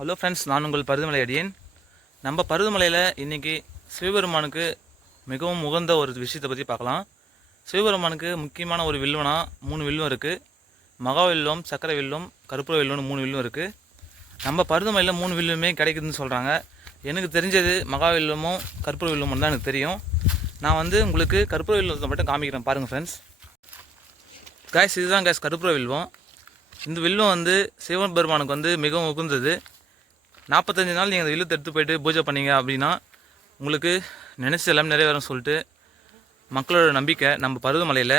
Hello friends நான் உங்கள் பருதுமலை அடியேன். நம்ம பருதுமலையில் இன்றைக்கி சிவபெருமானுக்கு மிகவும் உகந்த ஒரு விஷயத்தை பற்றி பார்க்கலாம். சிவபெருமானுக்கு முக்கியமான ஒரு வில்லுனா மூணு வில்லும் இருக்குது மகா வில்லும் சக்கரை வில்லும் கருப்புர வில்வம்னு மூணு வில்லும் இருக்குது நம்ம பருதுமலையில் மூணு வில்லுமே கிடைக்குதுன்னு சொல்கிறாங்க எனக்கு தெரிஞ்சது மகா வில்லுமும் கருப்புர வில்லுமும் தான் எனக்கு தெரியும். நான் வந்து உங்களுக்கு கருப்புர வில்வத்தை மட்டும் காமிக்கிறேன் பாருங்கள் ஃப்ரெண்ட்ஸ் காய்ஸ் இதுதான் கேஸ் கருப்புர வில்வம். இந்த வில்வம் வந்து சிவபெருமானுக்கு வந்து மிகவும் உகந்தது. நாற்பத்தஞ்சு நாள் நீங்கள் அந்த இழுத்து எடுத்து போயிட்டு பூஜை பண்ணீங்க அப்படின்னா உங்களுக்கு நினச்ச எல்லாம் நிறைவேறும் சொல்லிட்டு மக்களோட நம்பிக்கை நம்ம பருவமலையில்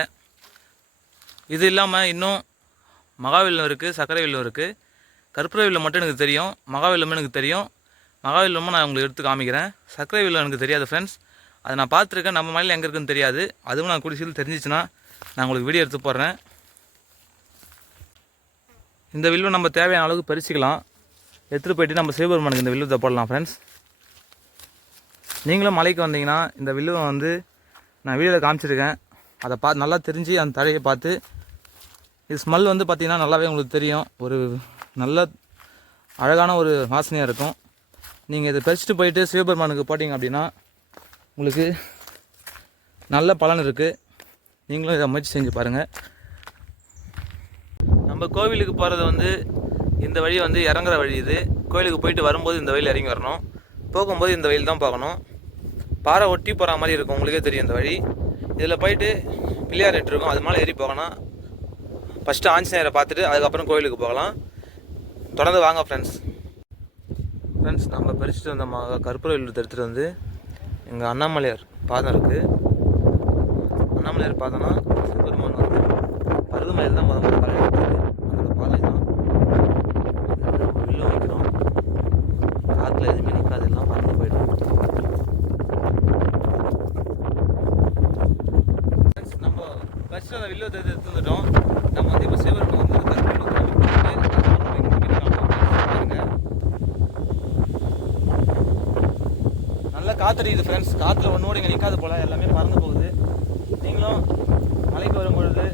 இது இல்லாமல் இன்னும் மகாவில்லம் இருக்குது சக்கரை வில்லம் இருக்குது கற்பூர வில்லம் மட்டும் எனக்கு தெரியும் மகாவில்லமும் எனக்கு தெரியும். மகாவில்லமும் நான் உங்களுக்கு எடுத்து காமிக்கிறேன். சக்கரை வில்லம் எனக்கு தெரியாது ஃப்ரெண்ட்ஸ் அதை நான் பார்த்துருக்கேன் நம்ம மலையில் எங்கே இருக்குன்னு தெரியாது. அதுவும் நான் குடிசையில் தெரிஞ்சிச்சுன்னா நான் உங்களுக்கு வீடியோ எடுத்து போடுறேன். இந்த வில்வம் நம்ம தேவையான அளவுக்கு பறிச்சுக்கலாம். எடுத்துகிட்டு போயிட்டு நம்ம சிவபெருமானுக்கு இந்த வில்லுவத்தை போடலாம் ஃப்ரெண்ட்ஸ் நீங்களும் மலைக்கு வந்தீங்கன்னா இந்த வில்லுவை வந்து நான் வீடியோவில் காமிச்சிருக்கேன். அதை பார்த்து நல்லா தெரிஞ்சு அந்த தழையை பார்த்து இது ஸ்மெல் வந்து பார்த்திங்கன்னா நல்லாவே உங்களுக்கு தெரியும். ஒரு நல்ல அழகான ஒரு வாசனையாக இருக்கும். நீங்கள் இதை பறிச்சுட்டு போயிட்டு சிவபெருமானுக்கு போட்டிங்க அப்படின்னா உங்களுக்கு நல்ல பலன் இருக்குது நீங்களும் இதை முயற்சி செஞ்சு பாருங்கள் நம்ம கோவிலுக்கு போகிறது வந்து இந்த வழி வந்து இறங்குற வழி இது. கோவிலுக்கு போயிட்டு வரும்போது இந்த வழியில் இறங்கி வரணும். போகும்போது இந்த வழியில் தான் பார்க்கணும். பாறை ஒட்டி போகிற மாதிரி இருக்கும். உங்களுக்கே தெரியும் இந்த வழி. இதில் போயிட்டு பிள்ளையார் இருக்கும். அது மேலே ஏறி போகணும் ஃபஸ்ட்டு ஆஞ்சநேயரை பார்த்துட்டு அதுக்கப்புறம் கோயிலுக்கு போகலாம். தொடர்ந்து வாங்க ஃப்ரெண்ட்ஸ் ஃப்ரெண்ட்ஸ் நம்ம பறிச்சுட்டு வந்த மா கற்பூர எடுத்துகிட்டு வந்து எங்கள் அண்ணாமலையார் பாதம் இருக்குது அண்ணாமலையார் பாதம்னா சிவபெருமான் வந்து பருவமலையில் தான் முதல்ல பழனி இருக்குது அதோட பாதை தான் அதில் நம்ம வில்ல வைக்கிறோம் பேக்கில் எதுவுமே நிற்காது எல்லாம் மறந்து போயிடும். நம்ம ஃபர்ஸ்ட் அந்த வில்லு எடுத்து எடுத்துட்டோம் நம்ம வந்து இப்போ சிவபெருமான் வந்து நல்லா நல்ல காத்தடிக்குது ஃப்ரெண்ட்ஸ் காற்றுல ஒன்றோடு இங்கே நிற்காது போல். எல்லாமே மறந்து போகுது. நீங்களும் மலைக்கு வரும்பொழுது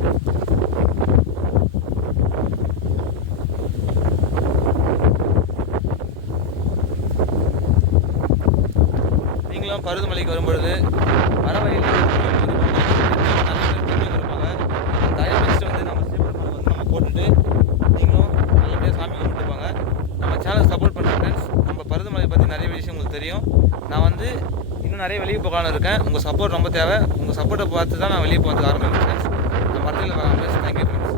நீங்களும் வரும்பொழுது வர வழியில் இருப்பாங்க தயவு வச்சுட்டு வந்து நம்ம சிவபெருமானை வந்து நம்ம போட்டுட்டு நீங்களும் நல்லபடியாக சாமி கும்பிட்டு போங்க நம்ம சேனல் சப்போர்ட் பண்ணுற ஃப்ரெண்ட்ஸ் நம்ம பருவமலை பற்றி நிறைய விஷயம் உங்களுக்கு தெரியும். நான் வந்து இன்னும் நிறைய வெளியே போகலான்னு இருக்கேன். உங்கள் சப்போர்ட் ரொம்ப தேவை. உங்கள் சப்போர்ட்டை பார்த்து தான் நான் வெளியே போகிறதுக்கு ஆரம்பிக்கிறேன் ஃப்ரெண்ட்ஸ் நம்ம மரத்தில் தேங்க்யூ